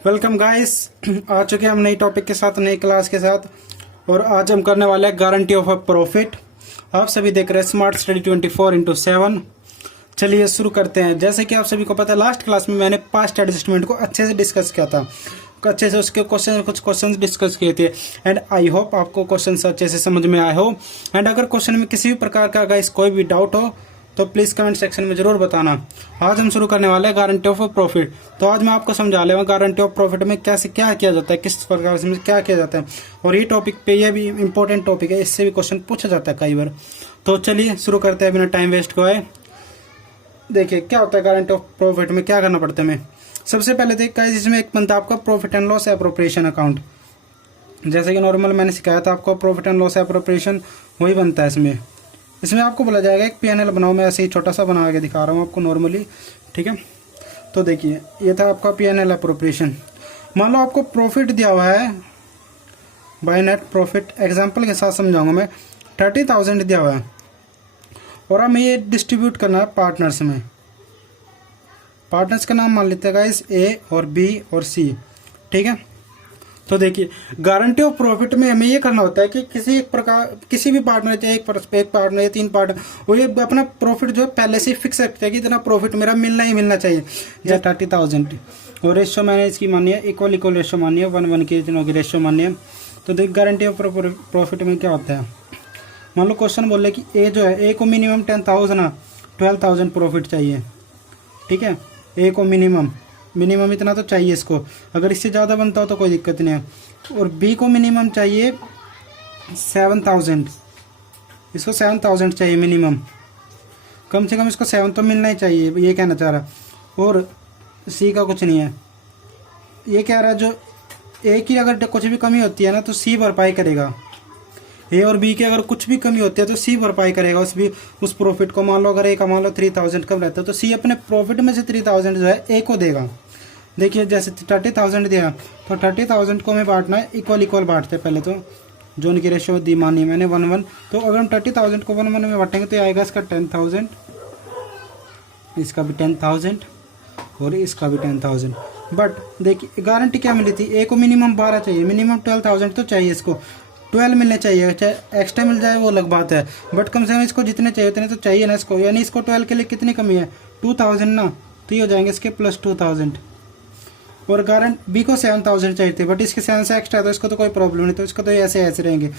Welcome guys. आ चुके हैं हम नई टॉपिक के साथ, नई क्लास के साथ। और आज हम करने वाले हैं गारंटी ऑफ अ प्रॉफिट। आप सभी देख रहे हैं स्मार्ट स्टडी 24/7। चलिए शुरू करते हैं। जैसे कि आप सभी को पता है, लास्ट क्लास में मैंने पास्ट एडजस्टमेंट को अच्छे से डिस्कस किया था, अच्छे से उसके कुछ क्वेश्चन डिस्कस किए थे। एंड आई होप आपको क्वेश्चन अच्छे से समझ में आए हो। एंड अगर क्वेश्चन में किसी भी प्रकार का गाइस कोई भी डाउट हो तो प्लीज़ कमेंट सेक्शन में जरूर बताना। आज हम शुरू करने वाले हैं गारंटी ऑफ प्रॉफिट। तो आज मैं आपको समझा ले गारंटी ऑफ प्रॉफिट में कैसे क्या किया जाता है, किस प्रकार से क्या किया जाता है। और ये टॉपिक पे ये भी इंपॉर्टेंट टॉपिक है, इससे भी क्वेश्चन पूछा जाता है कई बार। तो चलिए शुरू करते हैं बिना टाइम वेस्ट कराए। देखिए क्या होता है गारंटी ऑफ प्रॉफिट में, क्या करना पड़ता है हमें। सबसे पहले देखा है इसमें एक बनता है आपका profit and loss appropriation account. जैसे कि नॉर्मल मैंने सिखाया था आपको, प्रॉफिट एंड लॉस एप्रोप्रिएशन वही बनता है। इसमें आपको बोला जाएगा एक पीएनएल बनाओ। मैं ऐसे ही छोटा सा बना के दिखा रहा हूँ आपको नॉर्मली, ठीक है। तो देखिए ये था आपका पीएनएल एप्रोप्रिएशन। मान लो आपको प्रॉफिट दिया हुआ है बाय नेट प्रॉफिट, एग्जांपल के साथ समझाऊंगा मैं। 30,000 दिया हुआ है और हमें ये डिस्ट्रीब्यूट करना है पार्टनर्स में। पार्टनर्स का नाम मान लेते हैं गाइस ए और बी और सी, ठीक है। तो देखिए गारंटी ऑफ प्रॉफिट में हमें ये करना होता है कि किसी भी पार्टनर, चाहे एक पार्टनर या 3 पार्टनर, वो ये अपना प्रॉफिट जो है पहले से फिक्स रखते हैं कि इतना प्रॉफिट मेरा मिलना ही मिलना चाहिए। जैसे 30,000 और रेशियो मैंने इसकी मानी है इक्वल रेशियो मानी है, 1:1 की तीनों की रेशियो मानी है। तो देख गारंटी ऑफ प्रॉफिट में क्या होता है। मान लो क्वेश्चन बोल रहे कि ए जो है, ए को मिनिमम 12,000 प्रॉफिट चाहिए, ठीक है। ए को मिनिमम इतना तो चाहिए इसको। अगर इससे ज़्यादा बनता हो तो कोई दिक्कत नहीं है। और बी को मिनिमम चाहिए 7,000, इसको 7,000 चाहिए मिनिमम, कम से कम इसको 7 तो मिलना ही चाहिए, ये कहना चाह रहा। और सी का कुछ नहीं है, ये कह रहा है जो ए की अगर कुछ भी कमी होती है ना तो सी भरपाई करेगा। ए और बी की अगर कुछ भी कमी होती है तो सी भरपाई करेगा उस प्रॉफिट को। मान लो अगर ए का मान लो 3,000 कम रहता है तो सी अपने प्रॉफिट में से 3,000 जो है ए को देगा। देखिए जैसे 30,000 दिया तो 30,000 को हमें बांटना है इक्वल बांटते हैं पहले तो, जो उनकी रेशियो दी मानी मैंने 1:1। तो अगर हम 30,000 को 1:1 में बांटेंगे तो आएगा इसका 10,000, इसका भी 10,000 और इसका भी 10,000। बट देखिए गारंटी क्या मिली थी, ए को मिनिमम 12 चाहिए, मिनिमम 12,000 तो चाहिए इसको, 12 मिलने चाहिए। चाहे एक्स्ट्रा मिल जाए वो अलग बात है, बट कम से कम इसको जितने चाहिए उतने तो चाहिए ना इसको। यानी इसको 12 के लिए कितनी कमी है, 2,000 ना, तो ये हो जाएंगे इसके प्लस 2,000। और गारंट बी को 7,000 चाहिए थे, बट इसके 7 से एक्स्ट्रा तो इसको तो कोई प्रॉब्लम नहीं, तो इसको तो ऐसे रहेंगे।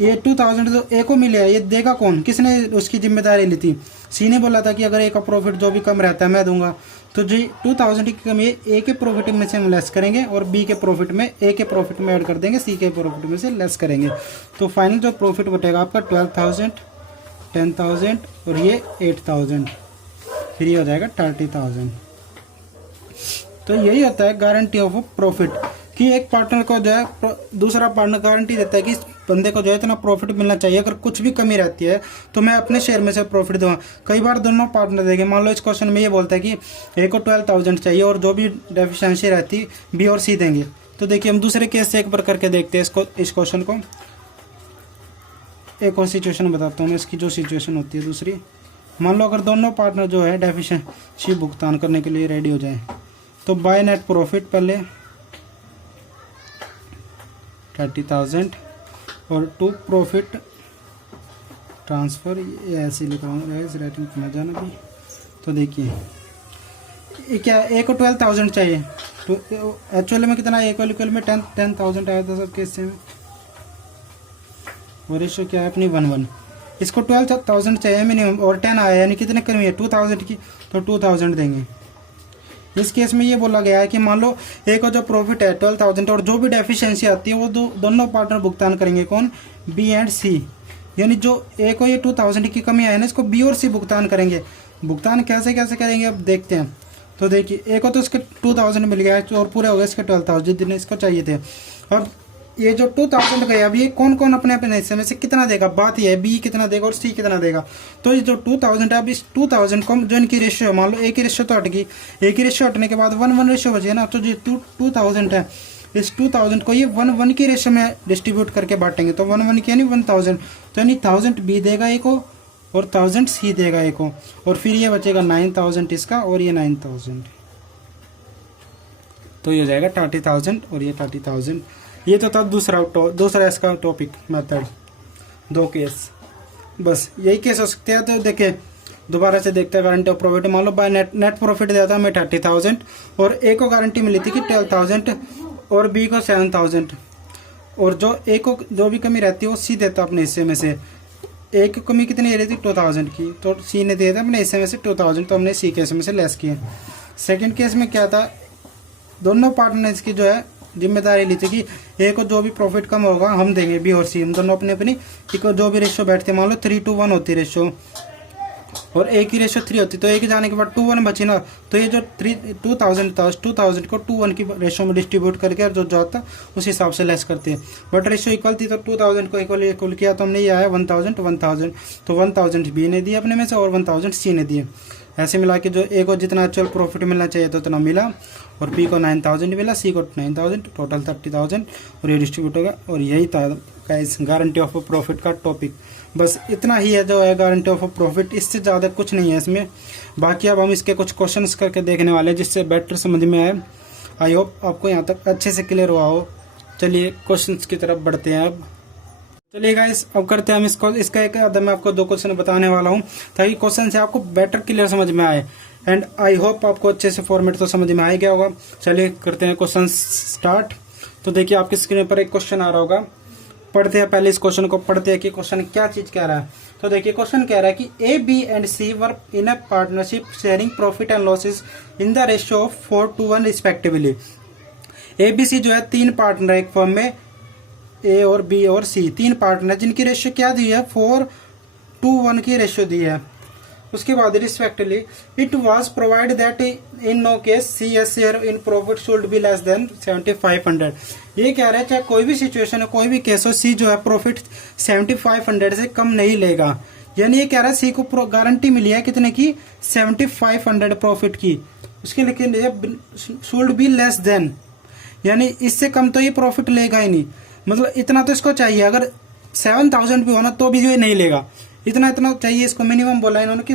ये 2,000 तो ए को मिले है, ये देगा कौन, किसने उसकी जिम्मेदारी ली थी। सी ने बोला था कि अगर ए का प्रॉफिट जो भी कम रहता है मैं दूंगा। तो जी 2,000 की कमी ए के प्रॉफिट में से हम लेस करेंगे और बी के प्रॉफिट में ए के प्रॉफिट में ऐड कर देंगे, सी के प्रॉफिट में से लेस करेंगे। तो फाइनल जो प्रॉफिट बटेगा आपका 12,000, 10,000 और ये 8,000, फिर ये हो जाएगा 30,000। तो यही होता है गारंटी ऑफ प्रॉफिट, कि एक पार्टनर को जो है दूसरा पार्टनर गारंटी देता है कि इस बंदे को जो है इतना प्रॉफिट मिलना चाहिए। अगर कुछ भी कमी रहती है तो मैं अपने शेयर में से प्रॉफिट दूंगा। कई बार दोनों पार्टनर देंगे। मान लो इस क्वेश्चन में ये बोलता है कि ए को 12,000 चाहिए और जो भी डेफिशिएंसी रहती बी और सी देंगे। तो देखिए हम दूसरे केस से एक बार करके देखते हैं इस क्वेश्चन को। एक और सिचुएशन बताता हूँ मैं, इसकी जो सिचुएशन होती है दूसरी। मान लो अगर दोनों पार्टनर जो है डेफिशिएंसी भुगतान करने के लिए रेडी हो जाए तो बाय नेट प्रॉफिट पहले 30,000 और टू प्रॉफिट ट्रांसफ़र, ये ऐसे लिखा हूँ इस राइटिंग में जाना भी। तो देखिए ये क्या है, ए को 12,000 चाहिए, तो एक्चुअली में कितना इक्वल में 10,000 आया था सब केस में। और रेशियो क्या है अपनी 1:1। इसको 12,000 चाहिए मिनिमम और 10 आया, यानी कितने कमी है 2,000 की, तो 2,000 देंगे। इस केस में ये बोला गया है कि मान लो ए का जो प्रॉफिट है 12,000 और जो भी डेफिशिएंसी आती है वो दोनों पार्टनर भुगतान करेंगे। कौन, बी एंड सी। यानी जो ए को ये 2,000 की कमी है ना, इसको बी और सी भुगतान करेंगे। भुगतान कैसे करेंगे अब देखते हैं। तो देखिए ए को तो इसके 2,000 मिल गया है और पूरे हो गए इसके 12,000 जितने इसको चाहिए थे। अब ये जो 2,000 गए, अब ये कौन कौन अपने अपने हिस्से में से कितना देगा, बात ये है बी कितना देगा और सी कितना देगा। तो ये जो 2,000 है, अब इस 2,000 को जो इनकी रेशियो, मान लो ए की रेशियो तो हट गई, ए की रेशियो हटने के बाद 1:1 रेशियो बची है ना। तो जो 2,000 है, इस 2,000 को ये 1:1 की रेशियो में डिस्ट्रीब्यूट करके बांटेंगे। तो 1:1 की यानी 1,000, तो यानी 1,000 बी देगा ए को और 1,000 सी देगा ए को, और फिर ये बचेगा 9,000 इसका और ये 9,000। तो ये हो जाएगा 30,000 और ये 30,000। ये तो था दूसरा इसका टॉपिक मेथड, 2 केस, बस यही केस हो सकते हैं। तो देखिए दोबारा से देखते हैं गारंटी ऑफ प्रॉफिट। मान लो बाय नेट प्रॉफिट दिया था हमें 30,000 और ए को गारंटी मिली थी कि 12,000 और बी को 7,000, और जो ए को जो भी कमी रहती है वो सी देता अपने हिस्से में से। ए की कमी कितनी रहती थी 2,000 की, तो सी ने दिया था अपने हिस्से में से 2,000, तो हमने सी के हिस्से में से लेस किया। सेकंड केस में क्या था, दोनों पार्टनर्स की जो है जिम्मेदारी ली थी कि ए को जो भी प्रॉफिट कम होगा हम देंगे, बी और सी हम दोनों अपनी अपनी को जो भी रेशियो बैठते मान लो 3:1 होती रेशियो और ए की रेशियो 3 होती, तो ए के जाने के बाद 2:1 बची ना, तो ये जो 2,000 था 2,000 को 2:1 की रेशियो में डिस्ट्रीब्यूट करके और जो था उस हिसाब से लेस करते हैं। बट रेशियो इक्वल थी तो 2,000 को इक्वल किया तो हमने ये आया 1,000 तो 1,000 बी ने दिया अपने में से और 1,000 सी ने दिए। ऐसे मिला के जो ए को जितना एक्चुअल प्रॉफिट मिलना चाहिए तो उतना मिला, और बी को 9,000 मिला, सी को 9,000, टोटल 30,000 और ये डिस्ट्रीब्यूट होगा। और यही था गाइस गारंटी ऑफ प्रॉफिट का टॉपिक। बस इतना ही है जो है गारंटी ऑफ प्रॉफिट, इससे ज़्यादा कुछ नहीं है इसमें। बाकी अब हम इसके कुछ क्वेश्चंस करके देखने वाले हैं जिससे बेटर समझ में आए। आई होप आपको यहाँ तक अच्छे से क्लियर हुआ हो। चलिए क्वेश्चंस की तरफ बढ़ते हैं अब। चलिए गाइस अब करते हैं हम इसका एक आधा मैं आपको 2 क्वेश्चन बताने वाला हूँ ताकि क्वेश्चन से आपको बेटर क्लियर समझ में आए, एंड आई होप आपको अच्छे से फॉर्मेट तो समझ में आ गया होगा। चलिए करते हैं क्वेश्चन स्टार्ट। तो देखिए आपकी स्क्रीन पर एक क्वेश्चन आ रहा होगा, पढ़ते हैं पहले इस क्वेश्चन को, पढ़ते हैं कि क्वेश्चन क्या चीज कह रहा है। तो देखिए क्वेश्चन कह रहा है कि A B and C were in a partnership sharing profit and losses in the ratio of 4:1 respectively. A B C जो है 3 पार्टनर एक फर्म में, ए और बी और सी 3 पार्टनर जिनकी रेशियो क्या दी है 4:1 की रेशियो दी है। उसके बाद respectively it was provide that in no case C's share in profit should be less than 7,500। ये कह रहा है चाहे कोई भी सिचुएशन हो कोई भी केस हो, सी जो है प्रॉफिट 7,500 से कम नहीं लेगा। यानी ये कह रहा है सी को गारंटी मिली है कितने की 7,500 प्रॉफिट की, उसके लिए शुड बी लेस देन, यानी इससे कम तो ये प्रॉफिट लेगा ही नहीं। मतलब इतना तो इसको चाहिए, अगर 7,000 भी होना तो भी ये नहीं लेगा, इतना चाहिए इसको मिनिमम बोला इन्होंने कि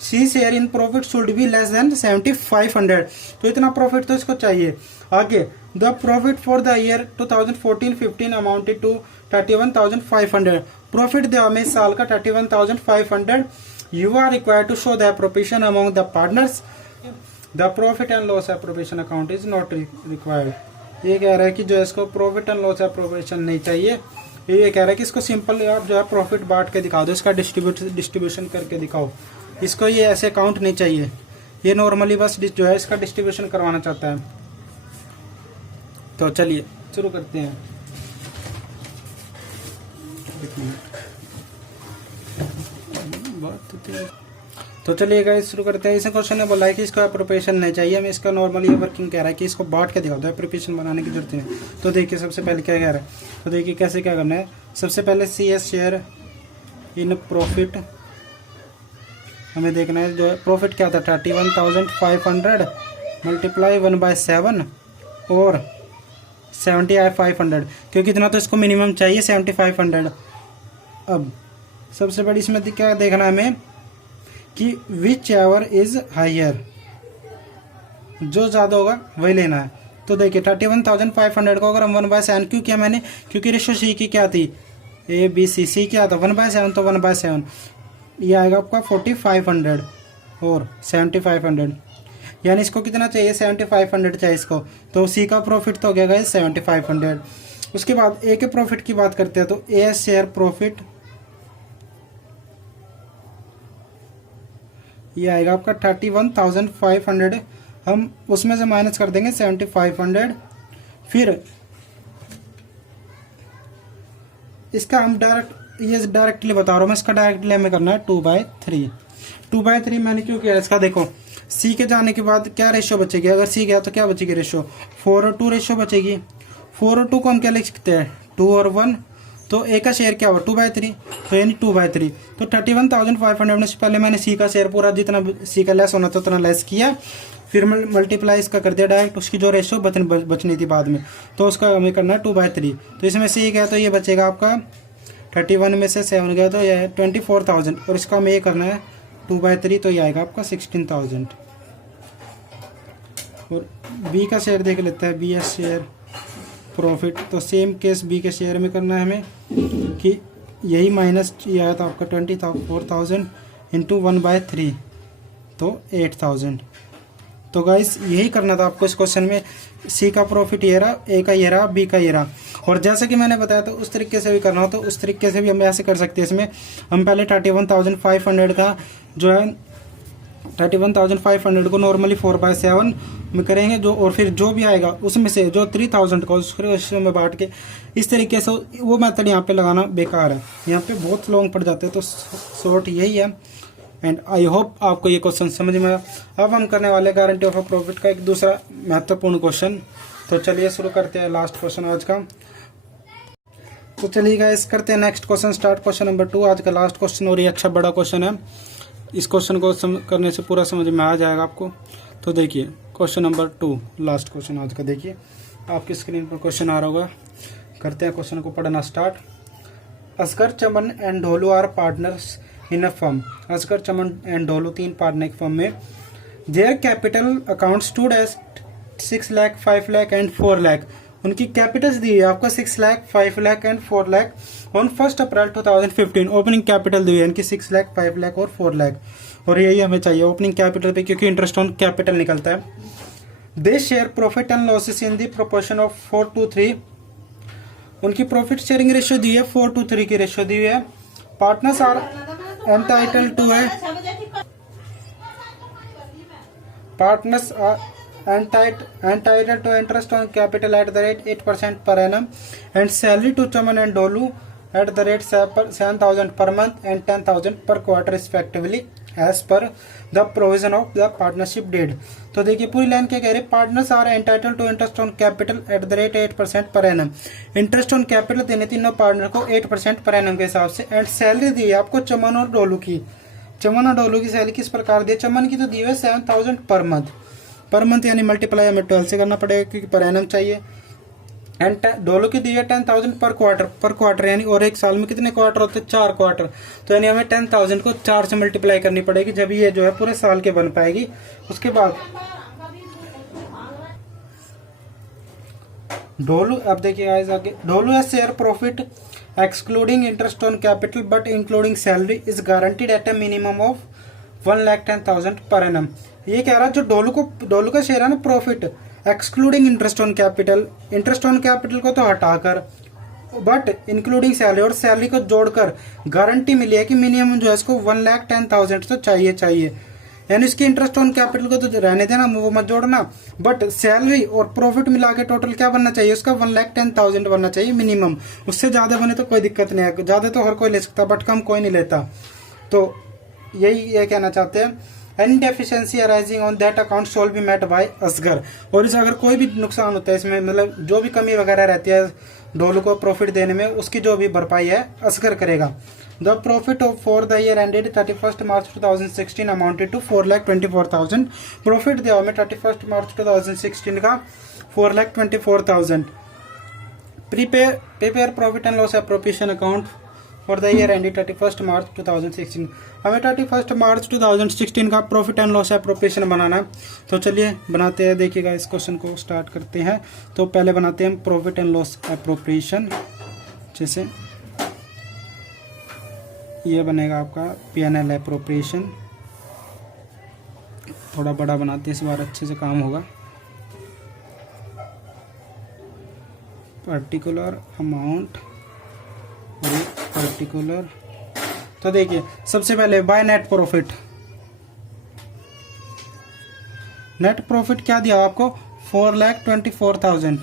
C share in profit should be less than 7,500, तो इतना प्रॉफिट तो इसको चाहिए। आगे the profit for the year 2014-15 amounted to 31,500, profit दिया हमें इस साल का 31,500। You are required to show the appropriation among the partners, the profit and loss appropriation account is not required. ये कह रहा है कि जो इसको प्रॉफिट एंड लॉस एप्रोप्रिएशन नहीं चाहिए। ये कह रहा है कि इसको सिंपल आप जो है प्रॉफिट बांट के दिखा दो, इसका डिस्ट्रीब्यूशन करके दिखाओ, इसको ये ऐसे अकाउंट नहीं चाहिए। ये नॉर्मली बस जो है इसका डिस्ट्रीब्यूशन करवाना चाहता है। तो चलिए शुरू करते हैं। तो चलिए गाइस शुरू करते हैं। इस क्वेश्चन ने बोला है कि इसको एप्रोप्रिएशन नहीं चाहिए, हमें इसका नॉर्मली वर्किंग कह रहा है कि इसको बांट के दिखा दो, एप्रोप्रिएशन बनाने की जरूरत नहीं। तो देखिए सबसे पहले क्या कह रहा है, तो देखिए कैसे क्या करना है। सबसे पहले C's share in profit हमें देखना है, जो है प्रॉफिट क्या था 31,500 मल्टीप्लाई 1/7 और 7,500, क्योंकि इतना तो इसको मिनिमम चाहिए 7,500। अब सबसे बड़ी इसमें क्या देखना है हमें कि विच एवर इज हायर, जो ज़्यादा होगा वही लेना है। तो देखिए 31,500 को अगर हम 1/7 क्यों किया मैंने, क्योंकि रेशियो सी की क्या थी ए बी सी क्या था 1/7, तो 1/7 ये आएगा आपका 4,500 और 7,500, यानी इसको कितना चाहिए 7,500 चाहिए इसको, तो सी का प्रॉफिट तो हो गया 7,500। उसके बाद ए के प्रॉफिट की बात करते हैं, तो ए शेयर प्रॉफिट ये आएगा आपका 31,500, हम उसमें से माइनस कर देंगे 7,500। फिर इसका हम डायरेक्टली बता रहा हूँ मैं, इसका डायरेक्टली हमें करना है 2/3। 2/3 मैंने क्यों किया, इसका देखो सी के जाने के बाद क्या रेशियो बचेगी, अगर सी गया तो क्या बचेगी रेशियो 4 और 2 रेशियो बचेगी। 4 और 2 को हम क्या लिख सकते हैं 2 और 1, तो ए का शेयर क्या हुआ 2/3, तो यानी 2/3। तो 31,500 में से पहले मैंने सी का शेयर पूरा जितना सी का लेस होना था उतना लेस किया, फिर मल्टीप्लाई इसका कर दिया डायरेक्ट, उसकी जो रेशियो बचनी थी बाद में, तो उसका हमें करना है 2/3। तो इसमें से ये गया तो ये बचेगा आपका 31 में से 7 गया तो ये 24,000, और इसका हमें ये करना है 2/3, तो ये आएगा आपका 16,000। और बी का शेयर देख लेते हैं, बी एस शेयर प्रॉफिट। तो सेम केस बी के शेयर में करना है हमें कि यही माइनस ये आया था आपका 24,000 इंटू 1/3 तो 8,000। तो गाइस यही करना था आपको इस क्वेश्चन में। सी का प्रॉफिट ये रहा, ए का ये रहा, बी का ये रहा। और जैसे कि मैंने बताया तो उस तरीके से भी करना हो तो उस तरीके से भी हम ऐसे कर सकते हैं। इसमें हम पहले 31,500 का जो है 31,500 को नॉर्मली 4/7 में करेंगे जो, और फिर जो भी आएगा उसमें से जो 3,000 को उसमें में बांट के इस तरीके से वो मेथड यहाँ पे लगाना बेकार है, यहाँ पे बहुत लॉन्ग पड़ जाते हैं। तो शॉर्ट यही है एंड आई होप आपको ये क्वेश्चन समझ में आया। अब हम करने वाले गारंटी ऑफ प्रॉफिट का एक दूसरा महत्वपूर्ण क्वेश्चन। तो चलिए शुरू करते हैं लास्ट क्वेश्चन आज का। तो चलिए गाइस करते हैं next question start. Question number 2 आज का लास्ट क्वेश्चन और ये अच्छा बड़ा क्वेश्चन है। इस क्वेश्चन को करने से पूरा समझ में आ जाएगा आपको। तो देखिए क्वेश्चन नंबर 2 लास्ट क्वेश्चन आज का, देखिए आपकी स्क्रीन पर क्वेश्चन आ रहा होगा। करते हैं क्वेश्चन को पढ़ना start. Asgar, Chaman and Dholu are partners in a firm. Asgar, Chaman and Dholu 3 partner एक फर्म में। Their capital account stood as 6 lakh, 5 lakh and 4 lakh. उनकी कैपिटल्स दी है आपको 6 lakh, 5 lakh and 4 lakh on 1 April 2015। Opening capital दी है इनकी 6 लाख, 5 लाख और 4 लाख। और यही हमें चाहिए ओपनिंग कैपिटल पे, क्योंकि इंटरेस्ट ऑन कैपिटल निकलता है। They share profit and losses in the proportion of 4:3। उनकी प्रॉफिट शेयरिंग रेशियो दी है 4:3 की रेशियो दी हुई है। पार्टनर्स आर एंटाइटल्ड टू है, partners are entitled to interest on capital at the rate 8% per annum and salary to Chaman and Dolu at the rate 7,000 per month and 10,000 per quarter respectively as per the provision of the partnership deed। तो देखिए पूरी line क्या कह रहे हैं, partners are entitled to interest on capital at the rate 8% पर annum. Interest on capital देने तीनों पार्टनर को 8% पर एनम के हिसाब से। एंड सैलरी दी है आपको चमन और डोलू की। चमन और डोलू की सैलरी किस प्रकार दी है, चमन की तो दी है 7,000 पर मंथ। पर मंथ यानी मल्टीप्लाई हमें 12 से करना पड़ेगा क्योंकि पर एनम चाहिए। एंड डॉलर की दी है 10,000 पर क्वार्टर यानी, और एक साल में कितने क्वार्टर होते हैं, 4 क्वार्टर। तो यानी हमें 10,000 को 4 से मल्टीप्लाई करनी पड़ेगी जब ये जो है पूरे साल के बन पाएगी। उसके बाद डोलू, अब देखिए आगे, डोलू है share profit excluding interest on capital but including salary is guaranteed at a minimum of 1,10,000 per annum. ये कह रहा है जो डोलू का शेयर है ना profit excluding interest on capital, interest on capital को तो हटाकर बट इंक्लूडिंग सैलरी और सैलरी को जोड़कर गारंटी मिली है कि मिनिमम जो है इसको 1,10,000 तो चाहिए। यानी इसकी इंटरेस्ट ऑन कैपिटल को तो रहने देना, वो मत जोड़ना, बट सैलरी और प्रॉफिट मिला के टोटल क्या बनना चाहिए उसका 1,10,000 बनना चाहिए मिनिमम। उससे ज्यादा बने तो कोई दिक्कत नहीं है, ज्यादा तो हर कोई ले सकता बट कम कोई नहीं लेता। तो यही ये कहना चाहते हैं। Any deficiency arising on that account shall be met by Asghar. और इसे अगर कोई भी नुकसान होता है इसमें, मतलब जो भी कमी वगैरह रहती है डोलू को प्रॉफिट देने में, उसकी जो भी भरपाई है असगर करेगा। The profit of for the year ended 31 March 2016 amounted to 4,24,000। प्रॉफिट दिया हमें 31 मार्च 2016 का 4,24,000। Prepare profit and loss appropriation account for the year ended 31 March 2016। हमें 31 मार्च 2016 का प्रॉफिट एंड लॉस एप्रोप्रिएशन बनाना है। तो चलिए बनाते हैं, देखिएगा इस क्वेश्चन को स्टार्ट करते हैं। तो पहले बनाते हैं प्रॉफिट एंड लॉस एप्रोप्रिएशन। जैसे ये बनेगा आपका P&L एप्रोप्रिएशन। थोड़ा बड़ा बनाते हैं इस बार, अच्छे से काम होगा। पर्टिकुलर अमाउंट और पर्टिकुलर। तो देखिए सबसे पहले by net profit. Net profit क्या दिया आपको 4,24,000।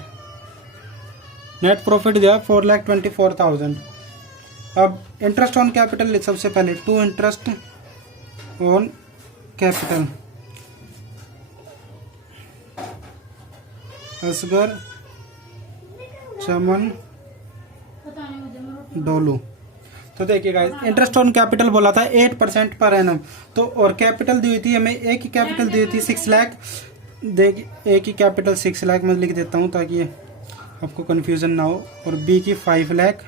नेट प्रॉफिट दिया 4,24,000। अब इंटरेस्ट ऑन कैपिटल सबसे पहले, to interest on capital Asgar, Chaman, Dholu. तो देखिएगा इंटरेस्ट ऑन कैपिटल बोला था 8% पर एनम। तो और कैपिटल दी हुई थी हमें, एक ही कैपिटल दी हुई थी 6 लाख। देखिए एक ही कैपिटल 6 लाख मैं लिख देता हूँ ताकि आपको कंफ्यूजन ना हो। और बी की 5 लाख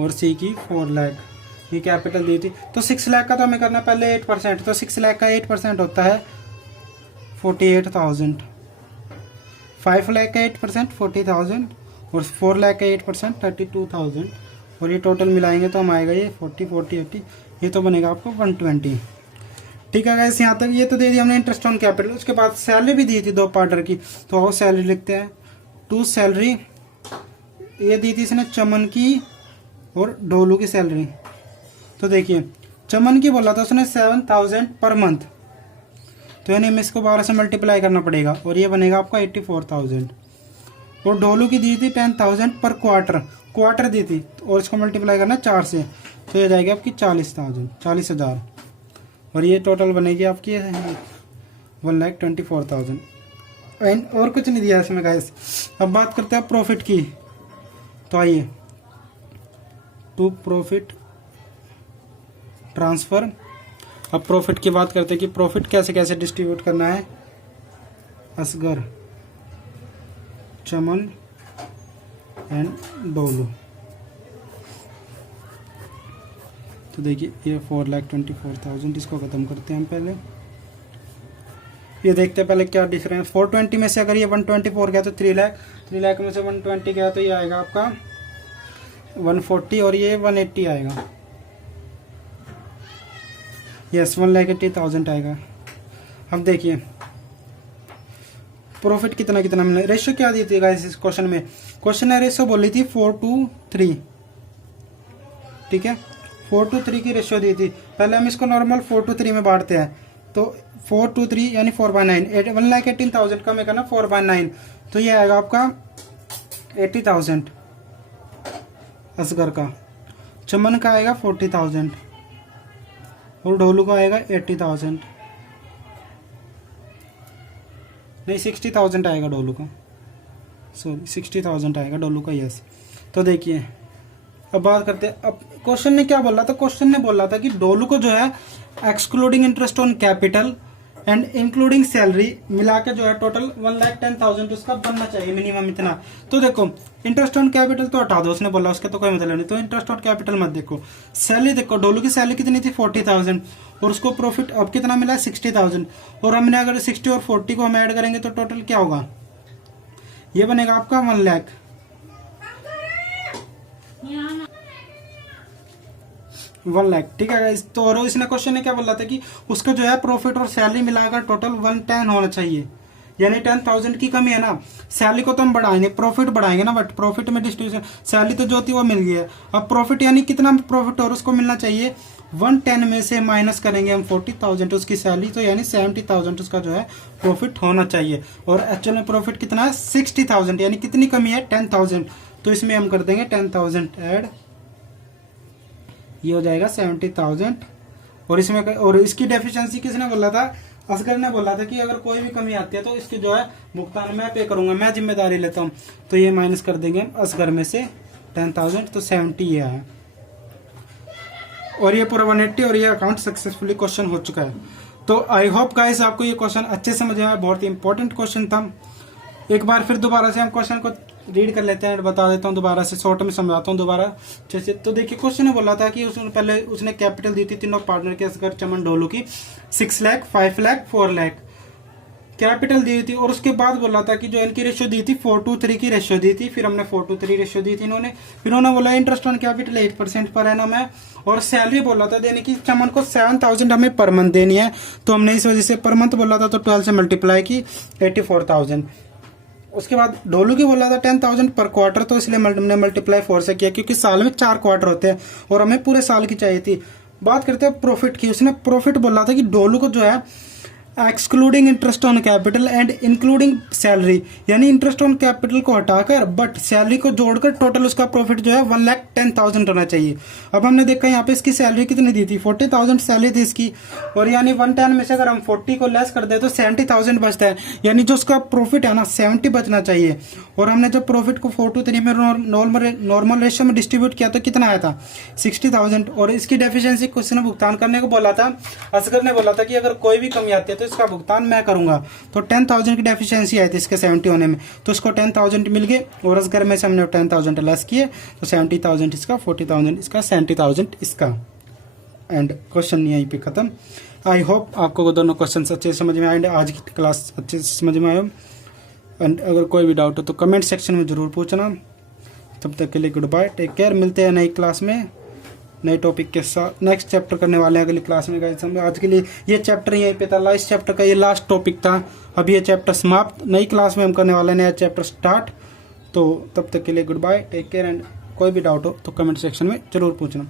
और सी की 4 लाख, ये कैपिटल दी थी। तो 6 लाख का तो हमें करना पहले 8%। तो 6 लाख का 8% होता है 48,000, 5 लाख का 8% 40,000 और 4 लाख का 8% 32,000 और ये टोटल मिलाएंगे तो हम आएगा ये 40 40 80, ये तो बनेगा आपको 120। ठीक है गाइस, यहाँ तक ये तो दे दी हमने इंटरेस्ट ऑन कैपिटल। उसके बाद सैलरी भी दी थी 2 पार्टनर की, तो आओ सैलरी लिखते हैं। टू सैलरी ये दी थी इसने चमन की और ढोलू की सैलरी। तो देखिए चमन की बोला था उसने 7,000 पर मंथ, तो यानी हमें इसको 12 से मल्टीप्लाई करना पड़ेगा और ये बनेगा आपका 84,000। और ढोलू की दी थी 10,000 पर क्वार्टर दी थी और इसको मल्टीप्लाई करना 4 से, तो ये जाएगी आपकी 40,000 और ये टोटल बनेगी आपकी 1,24,000। और कुछ नहीं दिया इसमें गाइस। अब बात करते हैं प्रॉफिट की, तो आइए टू प्रॉफिट ट्रांसफर। अब प्रॉफिट की बात करते हैं कि प्रॉफिट कैसे कैसे डिस्ट्रीब्यूट करना है। असगर, चमन एंड डोलू। तो देखिए ये 4,24,000, इसको खत्म करते हैं हम पहले। ये देखते हैं पहले क्या डिफरेंस। 420 में से अगर ये 124 गया तो 3 लाख, 3 लाख में से 120 गया तो ये आएगा आपका 140 और ये 180 आएगा। यस 1,80,000 आएगा। अब देखिए प्रॉफिट कितना कितना मिला। रेशियो क्या दी थी गाइस इस क्वेश्चन में? क्वेश्चन ने रेशियो बोली थी 4:3। ठीक है, 4:3 की रेशियो दी थी। पहले हम इसको नॉर्मल 4:3 में बांटते हैं, तो 4:3 यानी 4/9, 1,18,000 का मैं करना 4/9, तो ये आएगा आपका 80,000 असगर का। चमन का आएगा 40,000 और ढोलू का आएगा 80,000, नहीं 60,000 आएगा ढोलू का, सॉरी 60,000 आएगा ढोलू का। यस, तो देखिए अब बात करते हैं। अब क्वेश्चन ने क्या बोला था? क्वेश्चन ने बोला था कि ढोलू को जो है excluding interest on capital and including salary मिला के जो है टोटल 1,10,000 उसका बनना चाहिए मिनिमम इतना। तो देखो इंटरेस्ट ऑन कैपिटल तो हटा दो, उसने बोला उसके तो कोई मतलब नहीं, तो इंटरेस्ट ऑन कैपिटल मत देखो। सैलरी देखो, ढोलू की सैलरी कितनी थी 40,000 और उसको प्रॉफिट अब कितना मिला 60,000, और हमने अगर 60 और 40 को हम ऐड करेंगे तो टोटल क्या होगा? ये बनेगा आपका 1 लाख। ठीक है गाइस। तो और इसने क्वेश्चन ने क्या बोला था कि उसका जो है प्रॉफिट और सैलरी मिलाकर टोटल 110 होना चाहिए, यानी 10,000 की कमी है ना। सैलरी को तो हम बढ़ाएंगे, प्रॉफिट बढ़ाएंगे ना, बट प्रॉफिट में डिस्ट्रीब्यूशन, सैलरी तो जो थी वो मिल गई है। अब प्रॉफिट यानी कितना प्रॉफिट और उसको मिलना चाहिए 110 में से माइनस करेंगे हम 40,000 उसकी सैलरी, तो यानी 70,000 उसका जो है प्रॉफिट होना चाहिए। और एक्चुअल में प्रॉफिट कितना है 60,000, यानी कितनी कमी है 10,000, तो इसमें हम कर देंगे 10,000 ऐड, ये हो जाएगा 70,000। और इसमें और इसकी डेफिशिएंसी किसने बोला था? असगर ने बोला था कि अगर कोई भी कमी आती है तो इसकी जो है भुगतान मैं पे करूंगा, मैं जिम्मेदारी लेता हूं, तो ये माइनस कर देंगे हम असगर में से 10,000, तो 70 ये है। और ये पूरा 180 और ये अकाउंट सक्सेसफुली क्वेश्चन हो चुका है। तो आई होप गाइस आपको ये क्वेश्चन अच्छे समझ में आया, बहुत ही इंपॉर्टेंट क्वेश्चन था। एक बार फिर दोबारा से हम क्वेश्चन को रीड कर लेते हैं, बता देता हूँ दोबारा से, शॉर्ट में समझाता हूँ दोबारा अच्छे से। तो देखिए क्वेश्चन ने बोला था कि पहले उसने कैपिटल दी थी तीनों पार्टनर के असगर चमन ढोलू की 6 लाख, 5 लाख, 4 लाख कैपिटल दी थी। और उसके बाद बोला था कि जो इनकी रेशियो दी थी 4:3 की रेशियो दी थी, फिर हमने 4:3 रेशियो दी थी इन्होंने। फिर उन्होंने बोला इंटरेस्ट ऑन कैपिटल 8% पर एनम है, और सैलरी बोला था देने की चमन को 7,000 हमें पर मंथ देनी है, तो हमने इस वजह से पर मंथ बोला था तो 12 से मल्टीप्लाई की 84,000। उसके बाद ढोलू की बोला था 10,000 पर क्वार्टर, तो इसलिए हमने मल्टीप्लाई 4 से किया, क्योंकि साल में 4 क्वार्टर होते हैं और हमें पूरे साल की चाहिए थी। बात करते हैं प्रॉफिट की। उसने प्रॉफिट बोला था कि ढोलू को जो है excluding interest on capital and including salary, यानी इंटरेस्ट ऑन कैपिटल को हटाकर बट सैलरी को जोड़कर टोटल उसका प्रॉफिट जो है 1,10,000 होना चाहिए। अब हमने देखा यहाँ पे इसकी सैलरी कितनी दी थी 40,000 सैलरी थी इसकी, और यानी 110 में से अगर हम 40 को लेस कर दे तो 70,000 बचता है, यानी जो उसका प्रॉफिट है ना 70 बचना चाहिए। और हमने जब प्रॉफिट को 4:3 में नॉर्मल रेशियो में डिस्ट्रीब्यूट किया तो कितना आया था 60,000। और इसकी डेफिशिएंसी क्वेश्चन में भुगतान करने को बोला था, असगर ने बोला था कि अगर कोई भी कमी आती है तो इसका भुगतान मैं करूंगा, तो 10,000 की डेफिशिएंसी आई थी इसके 70 होने में, तो इसको 10,000 मिल गए और असगर में से हमने 10,000 लेस किए, तो 70,000 इसका, 40,000 इसका, 70,000 इसका। एंड क्वेश्चन यहीं पे खत्म। आई होप आपको दोनों क्वेश्चन अच्छे समझ में आए एंड आज की क्लास अच्छे से समझ में आए। एंड अगर कोई भी डाउट हो तो कमेंट सेक्शन में ज़रूर पूछना। तब तक के लिए गुड बाय, टेक केयर। मिलते हैं नई क्लास में नए टॉपिक के साथ। नेक्स्ट चैप्टर करने वाले हैं अगली क्लास में गाइस। आज के लिए ये चैप्टर यहीं पे था, इस चैप्टर का ये लास्ट टॉपिक था। अब ये चैप्टर समाप्त, नई क्लास में हम करने वाले हैं नया चैप्टर स्टार्ट। तो तब तक के लिए good bye, take care and कोई भी डाउट हो तो कमेंट सेक्शन में ज़रूर पूछना।